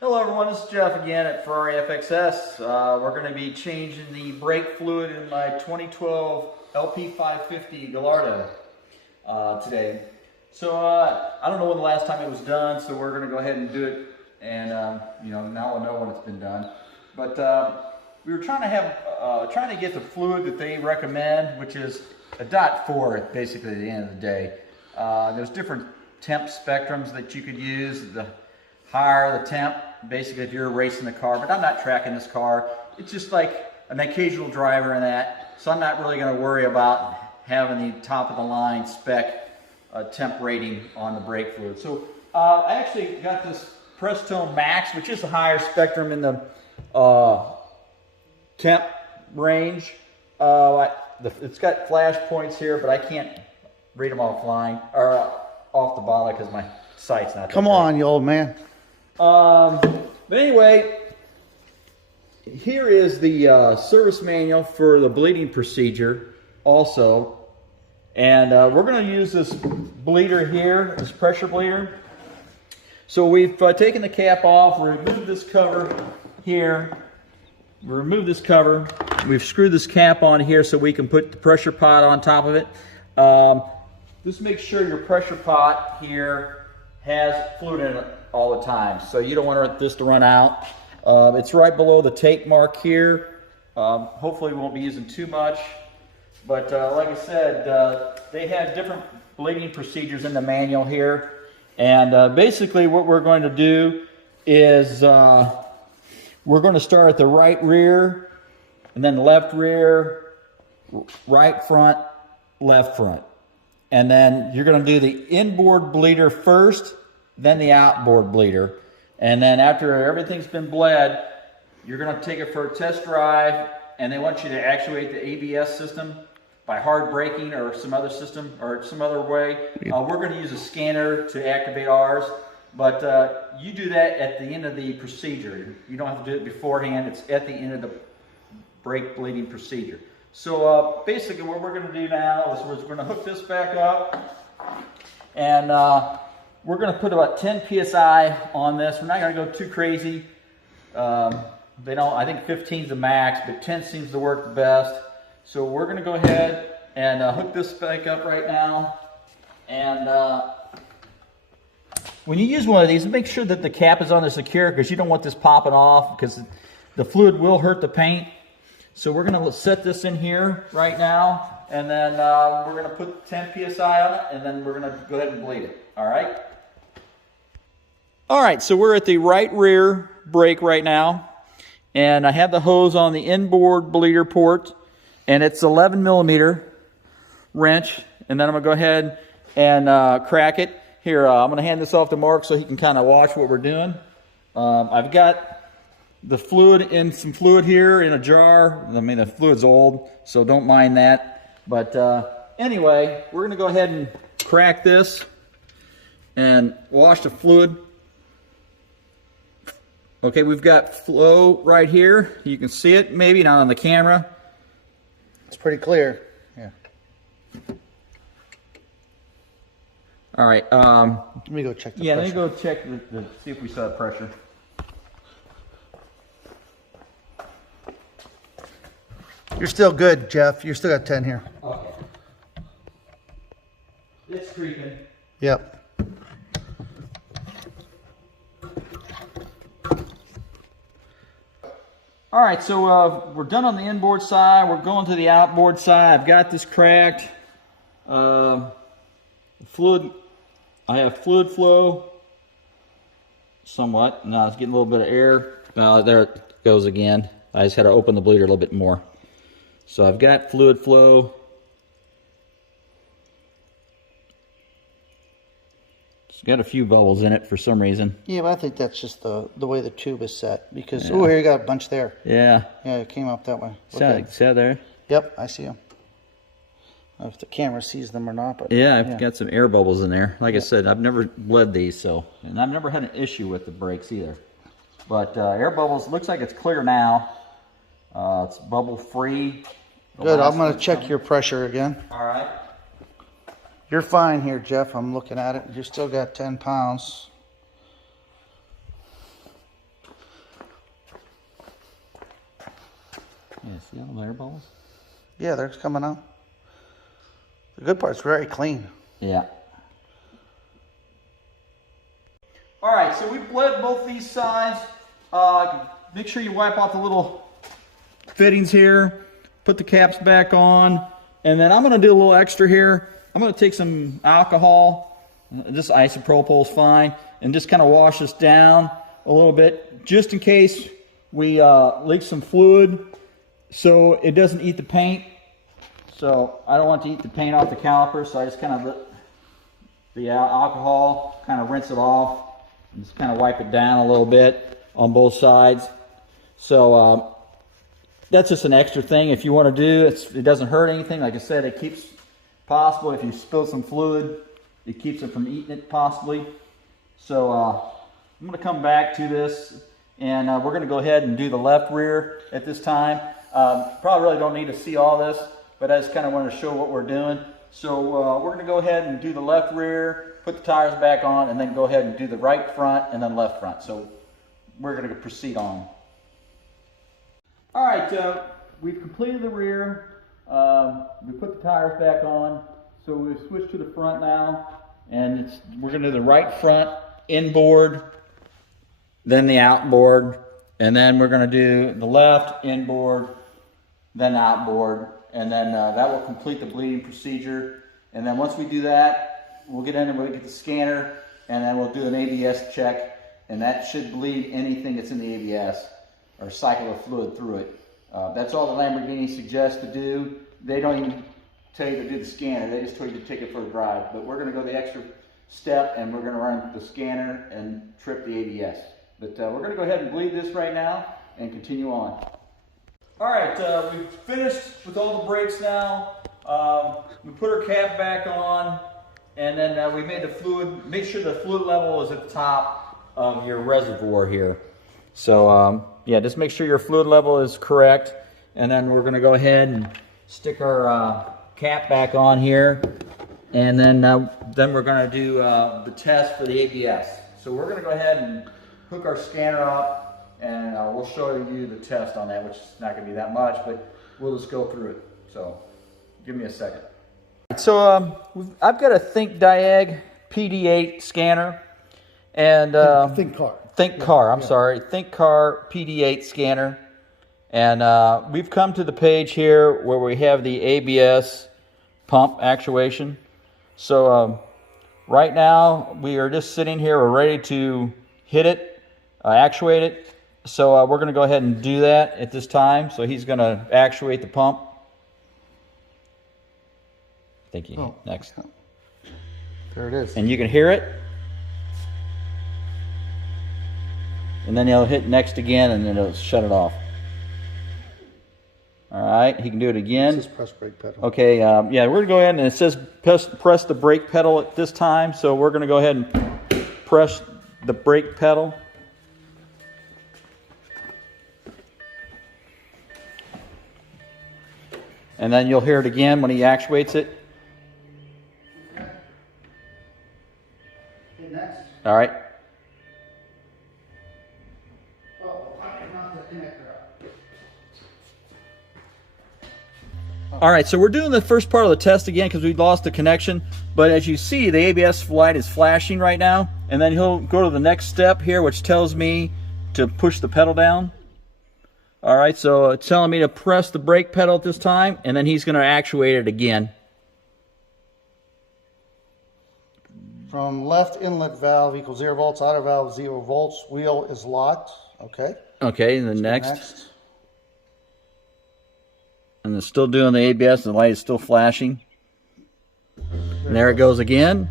Hello everyone, this is Jeff again at Ferrari FXS. We're going to be changing the brake fluid in my 2012 LP550 Gallardo today. So I don't know when the last time it was done, so we're going to go ahead and do it, and now we'll know when it's been done. But we were trying to get the fluid that they recommend, which is a .4 basically at the end of the day. There's different temp spectrums that you could use. The higher the temp, basically if you're racing the car, but I'm not tracking this car. It's just like an occasional driver in that, so I'm not really going to worry about having the top of the line spec temp rating on the brake fluid. So I actually got this Prestone Max, which is a higher spectrum in the temp range. It's got flash points here, but I can't read them offline or off the bottle because my sight's not. Come on, you old man. But anyway, here is the service manual for the bleeding procedure also. And we're going to use this bleeder here, this pressure bleeder. So we've taken the cap off, removed this cover here, remove this cover. We've screwed this cap on here so we can put the pressure pot on top of it. Just make sure your pressure pot here has fluid in it all the time, so you don't want this to run out. It's right below the take mark here. Hopefully we won't be using too much, but like I said, they have different bleeding procedures in the manual here, and basically what we're going to do is we're going to start at the right rear, and then left rear, right front, left front, and then you're going to do the inboard bleeder first, then the outboard bleeder, and then after everything's been bled, you're going to take it for a test drive, and they want you to actuate the ABS system by hard braking or some other system or some other way. We're going to use a scanner to activate ours, but you do that at the end of the procedure. You don't have to do it beforehand. It's at the end of the brake bleeding procedure. So basically what we're going to do now is we're going to hook this back up, and we're going to put about 10 psi on this. We're not going to go too crazy. I think 15 is the max, but 10 seems to work the best. So we're going to go ahead and hook this back up right now. And when you use one of these, make sure that the cap is on there secure, because you don't want this popping off, because the fluid will hurt the paint. So we're going to set this in here right now, and then we're going to put 10 psi on it, and then we're going to go ahead and bleed it. All right? All right, so we're at the right rear brake right now, and I have the hose on the inboard bleeder port, and it's 11 millimeter wrench, and then I'm going to go ahead and crack it. Here, I'm going to hand this off to Mark so he can kind of watch what we're doing. I've got the fluid in some fluid here in a jar. I mean, the fluid's old, so don't mind that. But anyway, we're going to go ahead and crack this and wash the fluid. Okay, we've got flow right here. You can see it, maybe not on the camera. It's pretty clear. Yeah. All right. Let me go check the pressure. Let me go check see if we saw the pressure. You're still good, Jeff. You still got 10 here. Okay. It's creeping. Yep. All right, so we're done on the inboard side. We're going to the outboard side. I've got this cracked. Fluid. I have fluid flow. Somewhat. Now it's getting a little bit of air. There it goes again. I just had to open the bleeder a little bit more. So I've got fluid flow. It's got a few bubbles in it for some reason. Yeah, but I think that's just the way the tube is set. Because, oh, here you got a bunch there. Yeah. Yeah, it came up that way. See how there? Yep, I see them. I don't know if the camera sees them or not. But yeah, I've got some air bubbles in there. Like I said, I've never bled these, and I've never had an issue with the brakes either. But air bubbles, looks like it's clear now. It's bubble free. Good, I'm going to check your pressure again. All right. You're fine here, Jeff. I'm looking at it. You still got 10 pounds. See all the air bubbles? Yeah, they're coming out. The good part's very clean. Yeah. All right, so we bled both these sides. Make sure you wipe off the little fittings here. Put the caps back on. And then I'm going to do a little extra here. I'm going to take some alcohol. This isopropyl is fine. And just kind of wash this down a little bit. Just in case we leak some fluid so it doesn't eat the paint. So I don't want to eat the paint off the caliper. So I just kind of let the alcohol, kind of rinse it off. And just kind of wipe it down a little bit on both sides. So that's just an extra thing if you want to do. It doesn't hurt anything. Like I said, it keeps possible if you spill some fluid, it keeps it from eating it possibly. So I'm going to come back to this, and we're going to go ahead and do the left rear at this time. Probably really don't need to see all this, but I just kind of wanted to show what we're doing. So we're going to go ahead and do the left rear, put the tires back on, and then go ahead and do the right front and then left front. So we're going to proceed on. All right, we've completed the rear. We put the tires back on. So we've switched to the front now, and we're going to do the right front inboard, then the outboard, and then we're going to do the left inboard, then outboard, and then that will complete the bleeding procedure. And then once we do that, we'll get in and we'll get the scanner, and then we'll do an ABS check, and that should bleed anything that's in the ABS or cycle of fluid through it. That's all the Lamborghini suggests to do. They don't even tell you to do the scanner, they just tell you to take it for a drive. But we're going to go the extra step, and we're going to run the scanner and trip the ABS. But we're going to go ahead and bleed this right now and continue on. All right, we've finished with all the brakes now. We put our cap back on, and then we made the fluid, make sure the fluid level is at the top of your reservoir here. So yeah, just make sure your fluid level is correct, and then we're going to go ahead and stick our cap back on here, and then we're going to do the test for the ABS. So we're going to go ahead and hook our scanner up, and we'll show you the test on that, which is not going to be that much, but we'll just go through it. So give me a second. So I've got a Think Diag PD8 scanner, and Think car. Think Car, I'm sorry, Think Car PD8 scanner. And we've come to the page here where we have the ABS pump actuation. So right now we are just sitting here, we're ready to hit it, actuate it. So we're going to go ahead and do that at this time. So he's going to actuate the pump. I think you hit next. There it is. And you can hear it. And then he'll hit next again, and then it'll shut it off. All right, he can do it again. This is press brake pedal. Okay, yeah, we're going to go ahead, and it says press the brake pedal at this time, so we're going to go ahead and press the brake pedal. And then you'll hear it again when he actuates it. Okay, next. All right. All right, so we're doing the first part of the test again because we lost the connection. But as you see, the ABS light is flashing right now. And then he'll go to the next step here, which tells me to push the pedal down. All right, so it's telling me to press the brake pedal at this time, and then he's going to actuate it again. From left inlet valve equals 0 volts, outer valve 0 volts, wheel is locked. Okay. Okay, and then next. And it's still doing the ABS, and the light is still flashing. And there it goes again.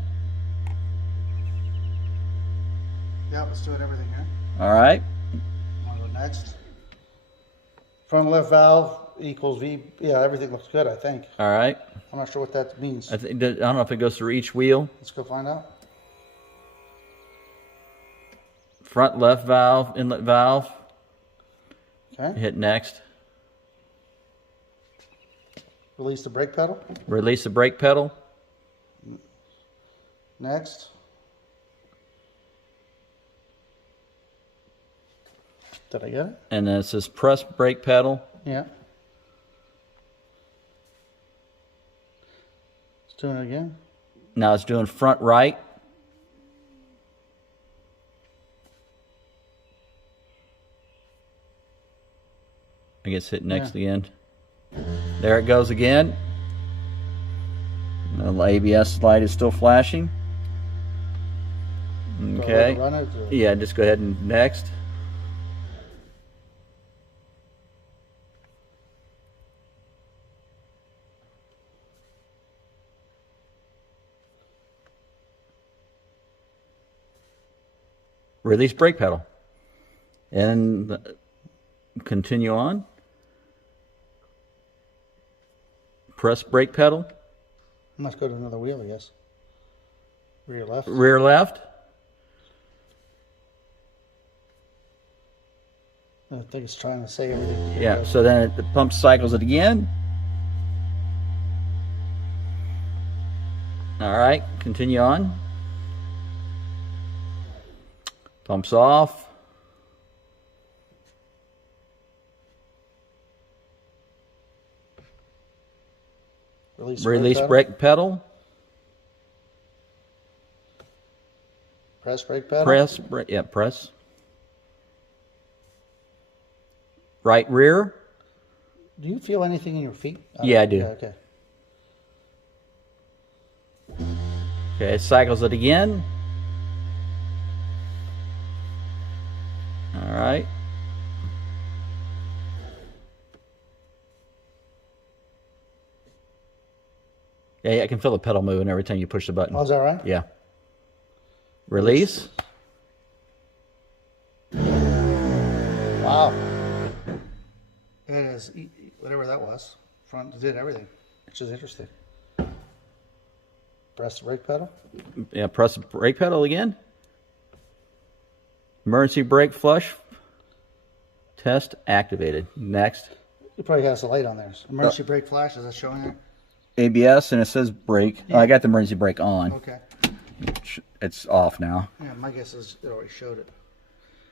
Yep, it's doing everything here. All right. Want to go next? Front left valve equals V. Yeah, everything looks good, I think. All right. I'm not sure what that means. I don't know if it goes through each wheel. Let's go find out. Front left valve, inlet valve. Okay. Hit next. Release the brake pedal. Release the brake pedal. Next. Did I get it? And then it says press brake pedal. Yeah. doing it again. Now it's doing front right. I guess hit next to the end. There it goes again. The ABS light is still flashing. Okay. Run it, Yeah, just go ahead and next. Release brake pedal. And continue on. Press brake pedal. Must go to another wheel, I guess. Rear left. Rear left. I think it's trying to say everything. Yeah, so then the pump cycles it again. All right, continue on. Pumps off. Release brake pedal. Press brake pedal. Press, yeah, press. Right rear. Do you feel anything in your feet? Yeah, I do. Yeah, okay. Okay, it cycles it again. All right. Yeah, I can feel the pedal moving every time you push the button. Oh, is that right? Yeah. Release. Wow. It is, whatever that was. Front did everything, which is interesting. Press the brake pedal. Yeah, press the brake pedal again. Emergency brake flush. Test activated. Next. It probably has a light on there. Emergency brake flash, is that showing there? ABS, and it says brake. Yeah. Oh, I got the emergency brake on. Okay. It's off now. Yeah, my guess is it already showed it.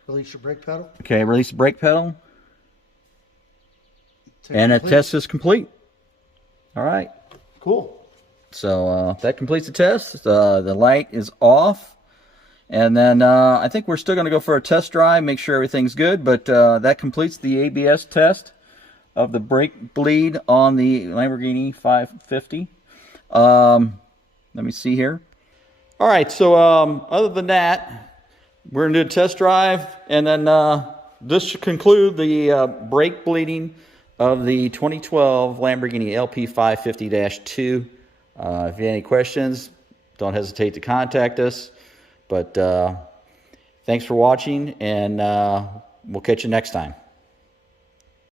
Release your brake pedal. Okay, release the brake pedal. And the test is complete. All right. Cool. So that completes the test. The light is off. And then I think we're still going to go for a test drive, make sure everything's good. But that completes the ABS test of the brake bleed on the Lamborghini 550. Let me see here. All right, so other than that, we're going to do a test drive. And then this should conclude the brake bleeding of the 2012 Lamborghini LP550-2. If you have any questions, don't hesitate to contact us. But thanks for watching, and we'll catch you next time.